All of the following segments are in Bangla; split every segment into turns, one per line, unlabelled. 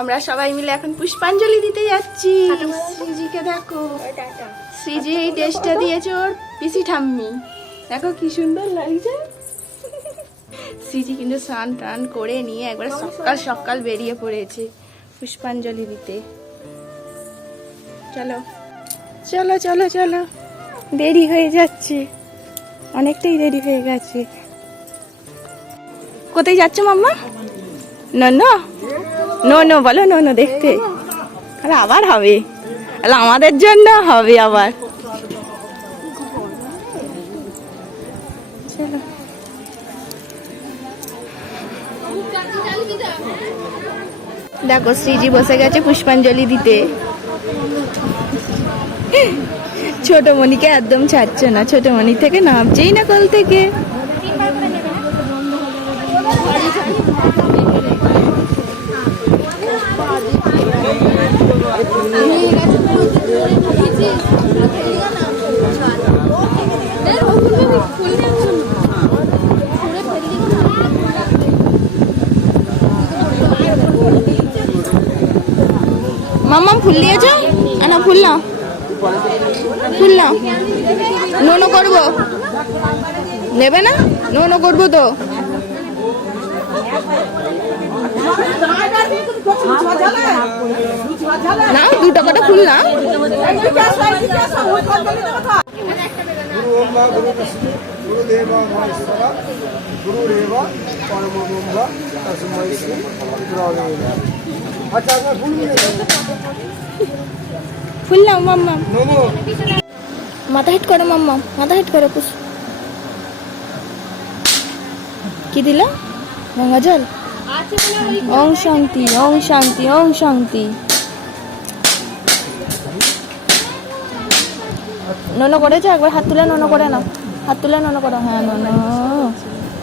আমরা সবাই মিলে এখন পুষ্পাঞ্জলি দিতে যাচ্ছি। শ্রীজিকে দেখো। শ্রীজি এই টেস্টটা দিয়েছে ওর পিসি ঠাম্মি। দেখো কি সুন্দর লাগছে। শ্রীজি কিন্তু স্নান টান করে নিয়ে একবার সকাল সকাল বেরিয়ে পড়েছে পুষ্পাঞ্জলি দিতে। চলো চলো চলো চলো। দেরি হয়ে যাচ্ছে। অনেকটাই দেরি হয়ে গেছে। কোথায় যাচ্ছ মাম্মা? ন নো নো বলো, নো নো, দেখতে। আরে আবার হবে। আরে আমাদের জন্য হবে আবার। দেখো, শ্রীজি বসে গেছে পুষ্পাঞ্জলি দিতে। ছোট মনিকে একদম ছাড়ছে না। ছোট মনি থেকে নামছেই না কল থেকে। ফুল দিয়েছো আ, না ফুল না ফুল না নোনো করবো নেবে না নোনো করবো তো না দু টাকাটা ফুল না
गुरु ओम वा गुरु विष्णु गुरुदेव महेश्वर गुरुरेव परम ब्रह्म तस्मै श्री गुरवे नमः अच्छा
ফুল ফুললাম
মাম্মাম
মাথা হিট করো মাম্মাম মাথা হিট করো পুষ কি দিল গঙ্গা জল ওং শান্তি ওং শান্তি ওং শান্তি নন করেছ একবার হাত তুলে নন করে না হাত তুলে নন করো হ্যাঁ নন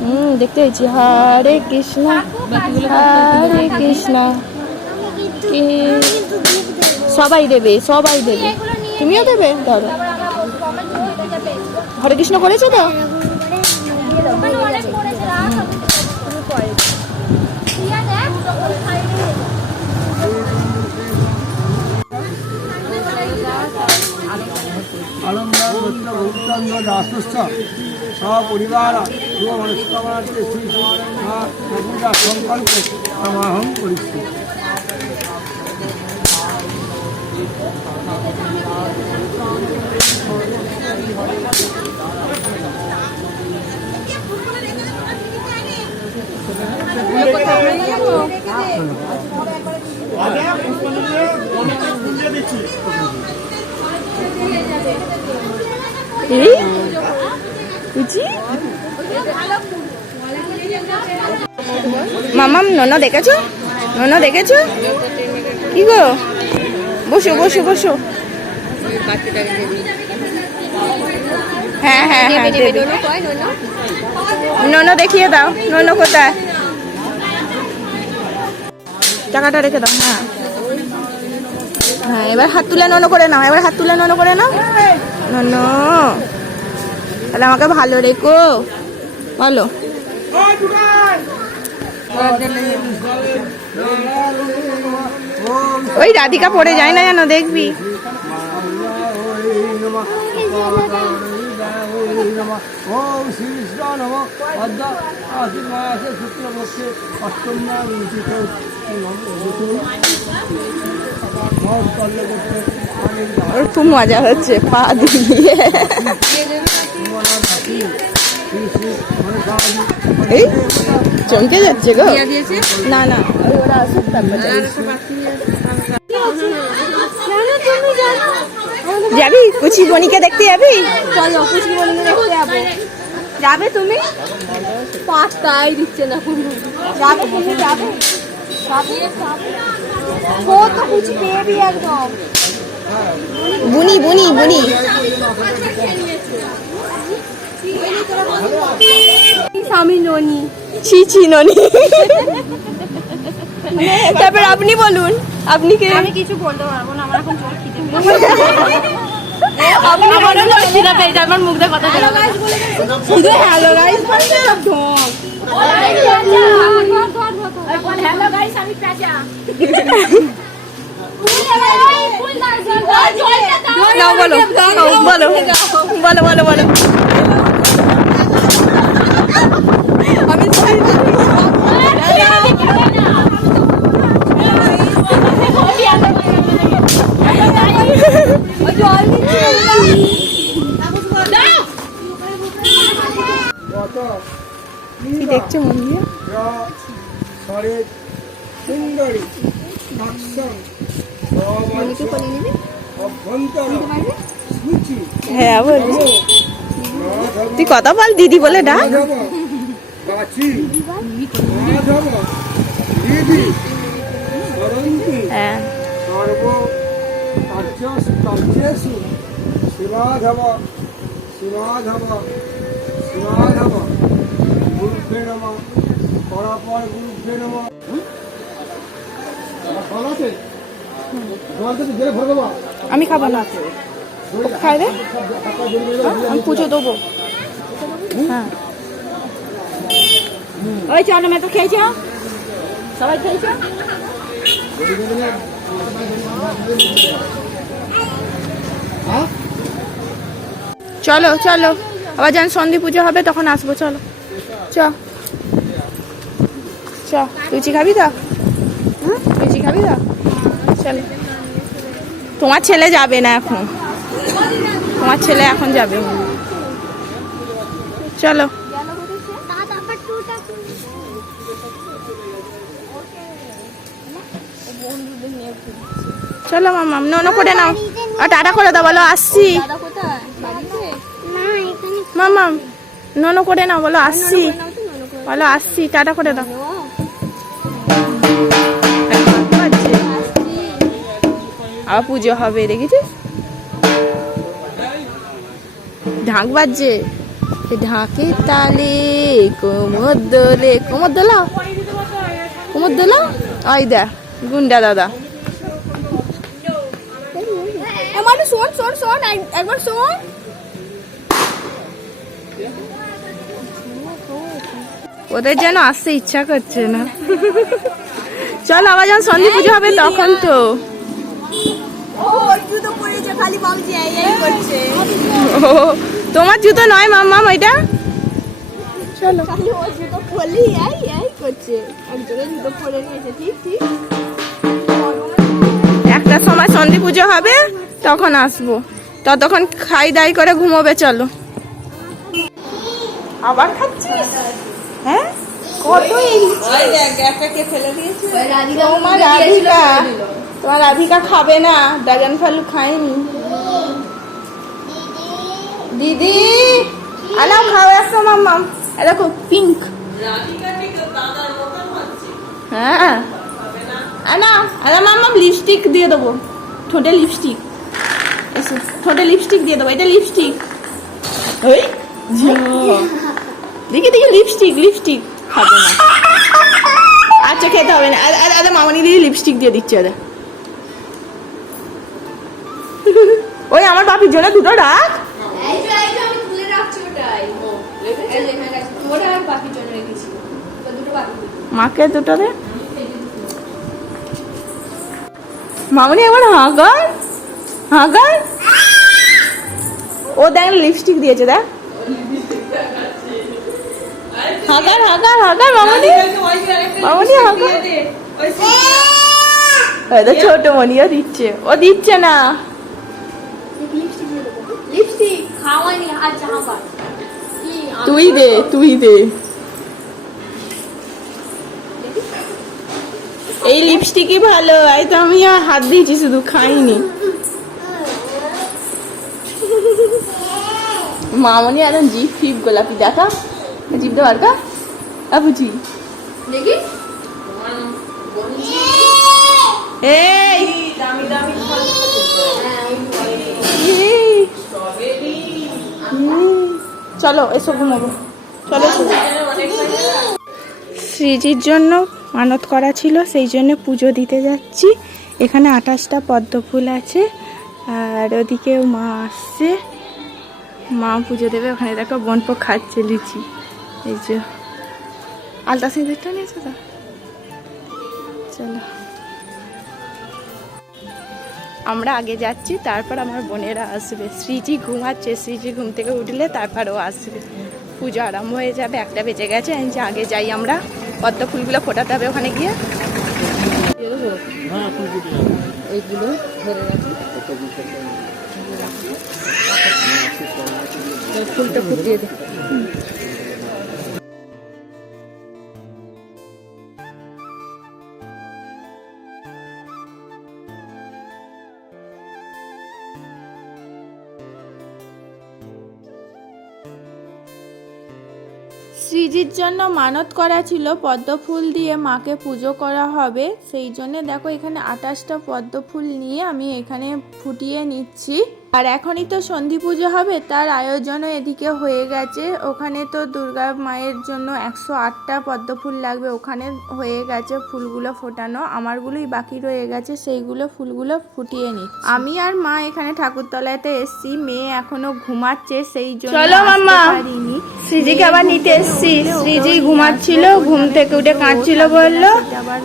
হুম দেখতে হয়েছি। হরে কৃষ্ণ হরে কৃষ্ণ। সবাই দেবে সবাই দেবে। তুমিও দেবে? ধরো। হরে কৃষ্ণ করেছ তো?
সপরিবার শুভ শ্রী সংকল্প সমাহম করিষ্যি
কুচি? মামাম নন দেখেছ? নন দেখেছ? কি গো? বসো বসো বসো। হ্যাঁ হ্যাঁ হ্যাঁ দেবে। নন দেখিয়ে দাও নন কোথায়? টাকাটা রেখে দাও হ্যাঁ। হ্যাঁ এবার হাত তুলে নন করে নাও এবার হাত তুলে নন করে নাও। নন তাহলে আমাকে ভালো রেখো। বলো। ওই রাধিকা পড়ে যায় না জানো দেখবি।
ওম শ্রী কৃষ্ণ নম অদ্য আশ্বিন মাসে শুক্লপক্ষে অষ্টমা রুচিত
ওর খুব মজা হচ্ছে পা দিয়ে। এই চমকে যাচ্ছে গো। না না ওরা আসুক তারপর যাবি। কুচি বনিকে দেখতে যাবি?
চলো কুচি বলিকে দেখতে যাব। যাবে তুমি? পাত্তাই দিচ্ছে না কোনো। যাবে তুমি যাবে। ও তো কুচি পেয়েবি একদম।
বুনি বুনি বুনি।
স্বামী ননি।
ছি ছি ননি। তারপর আপনি বলুন আপনি কে?
আমি কিছু বলতে পারব না আমার এখন জোর খিদে পেয়েছে। আমি মনে হচ্ছে না আমার মুখ দিয়ে কথা বলে শুধু হ্যালো গাইস বলতে ঢং হ্যালো গাইস আমি পেঁচা নাও বলো। বলো বলো বলো বলো। আমি
হ্যাঁ বলছি তুই কথা বল দিদি বলে ডাক। হ্যাঁ।
কার্যেষু শিবাধব শিবাধব শিবাধব। গুরুভ্যে নম পরাপর গুরুভ্যে নম ভালো আছে
আমি খাব না। খাই দে আমি পুজো দেবো। হ্যাঁ।
ওই চলো মেয়ে তো খেয়েছো? সবাই খেয়েছো?
চলো চলো। আবার যখন সন্ধি পুজো হবে, তখন আসব, চলো। চ। চ। লুচি খাবি তো? লুচি খাবি তো? চলো। তোমার ছেলে যাবে না এখন। তোমার ছেলে এখন যাবে। চলো। চলো মামাম ননো করে নাও। আর টাটা করে দাও, বলো, আসছি। মামাম ননো করে না বলো আসছি। বলো আসছি, টাটা করে দাও। আবার পুজো হবে, দেখেছিস? ঢাক বাজছে। সে ঢাকের তালে কোমর দোলে, কোমর দোলাও কোমর দোলাও ওই দা গুন্ডা দাদা।
শোন শোন শোন এক- একবার শোন।
ওদের যেন আসতে ইচ্ছা করছে না। চল আবার যখন সন্ধি পুজো হবে তখন তো। তোমার জুতো নয় মাম্মাম এটা চলো।
জুতো পরলি এই এই করছে একজনের জুতো পরে নিয়েছে ঠিক ঠিক
একটা সময় সন্ধি পুজো হবে তখন আসব। ততক্ষণ খাই দাই করে ঘুমোবে চলো। আবার খাচ্ছিস? হ্যাঁ? কত এই তোমার রাধিকা। তোমার রাধিকা খাবে না ড্রাগন ফল খায়নি। দিদি আনাও খাও একটা মাম্মাম এ দেখো পিঙ্ক হ্যাঁ। আনা আনা মাম্মাম লিপস্টিক দিয়ে দেবো। ঠোঁটে লিপস্টিক ঠোঁটে লিপস্টিক দিয়ে দেবো এটা লিপস্টিক ওই ঝিঁ। দেখি দেখি লিপস্টিক লিপস্টিক খাবে না। আচ্ছা খেতে হবে না। আরে আরে মামনি দিদি লিপস্টিক দিয়ে দিচ্ছে আরে ওই আমার বাপির জন্য দুটো রাখ। মাকে দুটো দে। মামনি এবার হাগার। হাগার। ও দেখ লিপস্টিক দিয়েছে দেখ। হাগার হাগার হাগার, মামনি। মামনি, হাগার। তো ছোট মনিও দিচ্ছে। ও দিচ্ছে না। তুই দে তুই দে। এই লিপস্টিকই ভালো, এই তো আমি হাত দিয়েছি, শুধু খাইনি। মামনি একদম জিপ ফিপ গোলাপি, দেখা? জিপ দেওয়ার কা বুঝি
দেখি
এই। চলো, এসো ঘুমাবো। চলো। শ্রীজির জন্য মানত করা ছিল, সেই জন্য পুজো দিতে যাচ্ছি। এখানে আঠাশটা পদ্ম ফুল আছে, আর ওদিকেও মা আসছে। মা পুজো দেবে, ওখানে দেখো বনপো খাচ্ছে লিচি এই যে। আলতা সিঁদুরটা তো? চলো। আমরা আগে যাচ্ছি, তারপর আমার বোনেরা আসবে। শ্রীজি ঘুমাচ্ছে শ্রীজি ঘুম থেকে উঠলে তারপর ও আসবে। পুজো আরম্ভ হয়ে যাবে, একটা বেজে গেছে। এই যে আগে যাই আমরা। পদ্ম ফুলগুলো ফোটাতে হবে ওখানে গিয়ে।
এইগুলো ধরে রাখি। ফুলটা ফুটিয়ে দে।
শ্রীজির জন্য মানত করা ছিল, পদ্ম ফুল দিয়ে মাকে পুজো করা হবে। সেই জন্যে দেখো এখানে আঠাশটা পদ্ম ফুল নিয়ে আমি এখানে ফুটিয়ে নিচ্ছি। আর এখনই তো সন্ধি পুজো হবে তার আয়োজনও এদিকে হয়ে গেছে। ওখানে তো দুর্গা মায়ের জন্য একশো আটটা পদ্ম ফুল লাগবে ওখানে হয়ে গেছে ফুলগুলো ফোটানো। আমারগুলোই বাকি রয়ে গেছে সেইগুলো ফুলগুলো ফুটিয়ে নি আমি আর মা এখানে ঠাকুরতলাতে এসছি মেয়ে এখনও ঘুমাচ্ছে সেই জন্য
চলো।
পারিনি।
শ্রীজিকে আবার নিতে এসছি। শ্রীজি ঘুমাচ্ছিল ঘুম থেকে উঠে কাঁদছিল বলল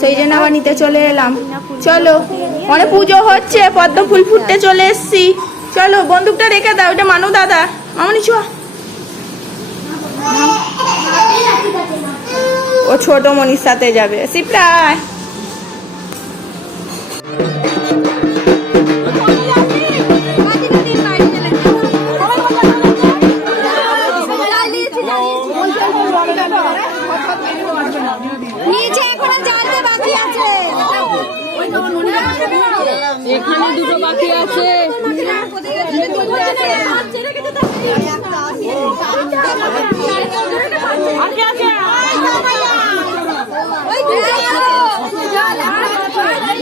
সেই জন্য আবার নিতে চলে এলাম। চলো অনেক পুজো হচ্ছে পদ্ম ফুল ফুটতে চলে এসছি। চলো, বন্দুকটা রেখে দাও ওটা মানু দাদা। মামনি চ ও ছোট মনির সাথে যাবে। সিপ্রায়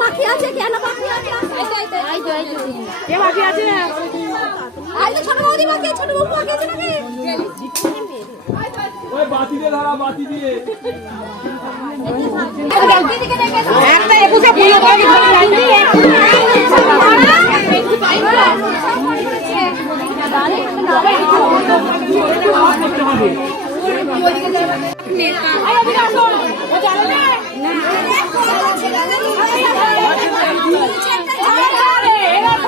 বাকি আছে কেন বাকি আছে কে বাকি আছে ছোট বৌদি আছে, ছোট বৌদি বাকি আছে নাকি?
ওই বাতি দিয়ে ধরা বাতি দিয়ে
করতে হবে। না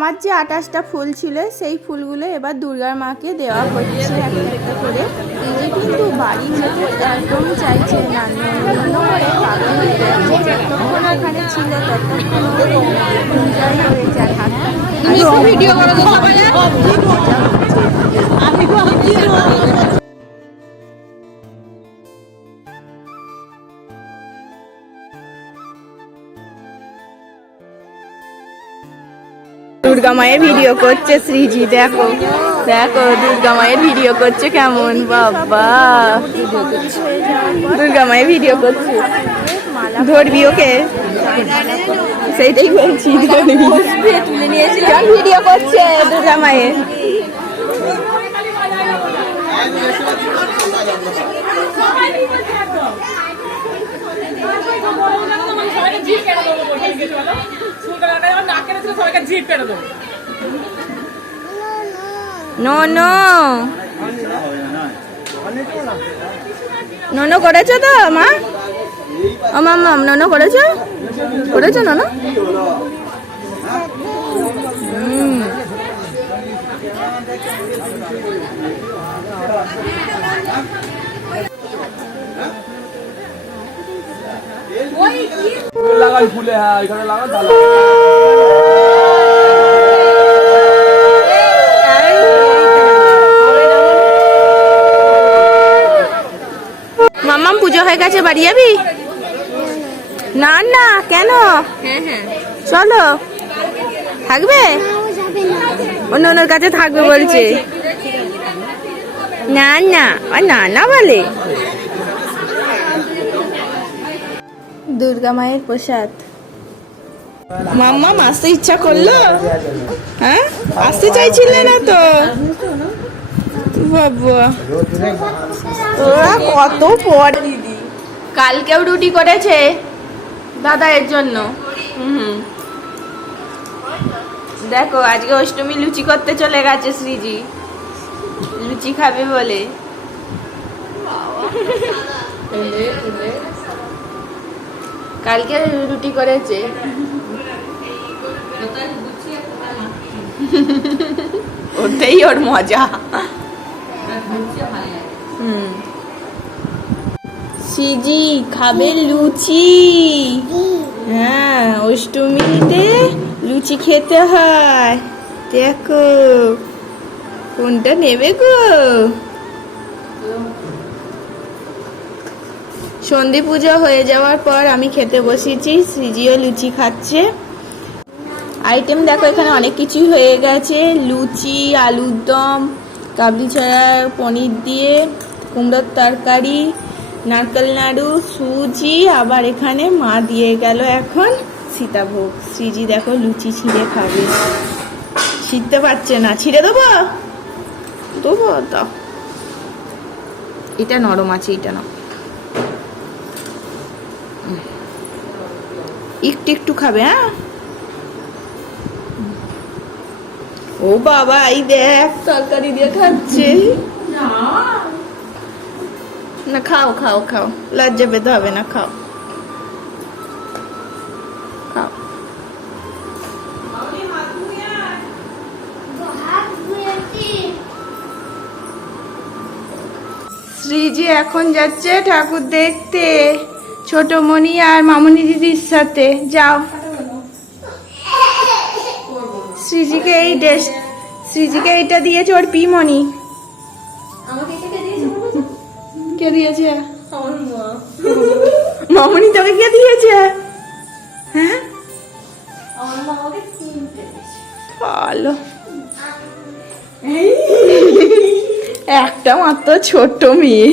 আমার যে আটাশটা ফুল ছিল সেই ফুলগুলো এবার দুর্গার মাকে দেওয়া হচ্ছে একটা একটা করে। এই কিন্তু বাড়ি যেতে একদম চাইছে না হয়ে যতক্ষণ ওখানে ছিল ততক্ষণ এনজয় হয়ে যায়। হাতটা ভিডিও মায়ের ভিডিও করছে শ্রীজি, দেখো দেখো, দুর্গা মায়ের ভিডিও করছে কেমন, বাবা। দুর্গা মায়ের ভিডিও করছে। ধরবি ওকে? সেইটাই বলছি ভিডিও করছে দুর্গা মায়ের? No no. ননো করেছ তো, মা? ও মাম্মা ননো করেছ? করেছ ননো?
ফুলে হ্যাঁ এখানে লাগা
পুজো হয়ে গেছে বাড়ি যাবি? না না কেন? চলো। থাকবে? অন্য অন্যর কাছে থাকবে বলছে। না না না না বলে। দুর্গা মায়ের প্রসাদ। মাম্মা আসতে ইচ্ছা করল? হ্যাঁ? আসতে চাইছিলে না তো? বাবা। কত পর কালকেও রুটি করেছে দাদা এর জন্য। হুম দেখো আজকে অষ্টমী লুচি করতে চলে গেছে শ্রীজি। লুচি খাবে বলে। কালকে রুটি করেছে। ওতেই ওর মজা। হুম। সিজি খাবে লুচি। হ্যাঁ অষ্টমীতে লুচি খেতে হয়। দেখো, কোনটা নেবে গো? সন্ধি পুজো হয়ে যাওয়ার পর আমি খেতে বসেছি সিজিও লুচি খাচ্ছে। আইটেম দেখো, এখানে অনেক কিছুই হয়ে গেছে। লুচি, আলুর দম, কাবলি ছাড়া পনির দিয়ে, কুমড়োর তরকারি নারকেল নাড়ু সুজি, আবার এখানে মা দিয়ে গেল এখন সীতাভোগ। সৃজি দেখো লুচি ছিঁড়ে খাবে। ছিঁড়তে পারছে না। ছিঁড়ে দেবো? দেবো দাও এটা নরম আছে, এটা না একটু একটু খাবে হ্যাঁ? ও বাবা, এই দেখ, তরকারি দিয়ে খাচ্ছে। না। খাও খাও খাও। লজ্জা পেতে হবে না, খাও। শ্রীজি এখন যাচ্ছে ঠাকুর দেখতে। ছোট মণি আর মামনি দিদির সাথে। যাও। শ্রীজিকে এই ড্রেস শ্রীজিকে এইটা দিয়েছে ওর পিমণি কে দিয়েছে মামনি তোকে কে দিয়েছে? হ্যাঁ?
আমার মা আমাকে দিয়েছে।
ভালো। একটা মাত্র ছোট মেয়ে।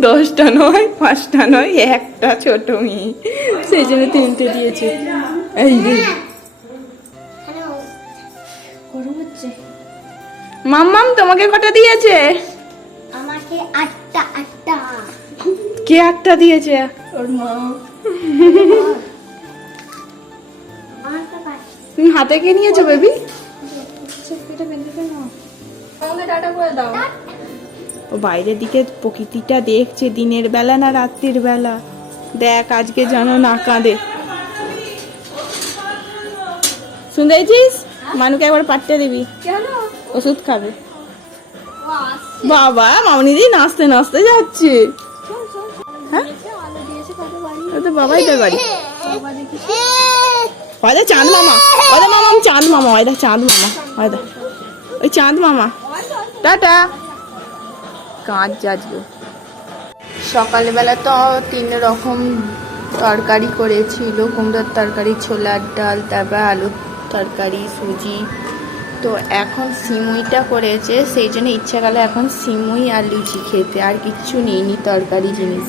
দশটা নয় পাঁচটা নয় একটা ছোট মেয়ে। সেই জন্য তিনটে দিয়েছে। এই
হচ্ছে।
মাম্মাম তোমাকে কটা দিয়েছে?
আমাকে আটটা আটটা।
কে একটা দিয়েছে?
ওর মা।
তুমি হাতে কে নিয়েছো বেবি? ও বাইরের দিকে প্রকৃতিটা দেখছে দিনের বেলা না রাত্রির বেলা? দেখ আজকে যেন না কাঁদে। শুনতেছিস মানুকে একবার পাঠিয়ে দিবি। ওষুধ খাবে। বাবা মামনি দি নাচতে নাচতে যাচ্ছে। হ্যাঁ?
আলো দিয়েছে কত বাড়ি।
ও তো বাবাই তোর বাড়ি। ওদের চাঁদ মামা। ওদের মামা চাঁদ মামা ওদের চাঁদ মামা ওদের ওই চাঁদ মামা। টাটা। কাঁচ যাজবে সকালবেলা তো তিন রকম তরকারি করেছিল। কুমড়োর তরকারি ছোলার ডাল তারপর আলুর তরকারি সুজি। তো এখন সিমুইটা করেছে, সেই জন্য ইচ্ছা গেল এখন সিমুই আর লুচি খেতে। আর কিচ্ছু নেইনি তরকারি জিনিস।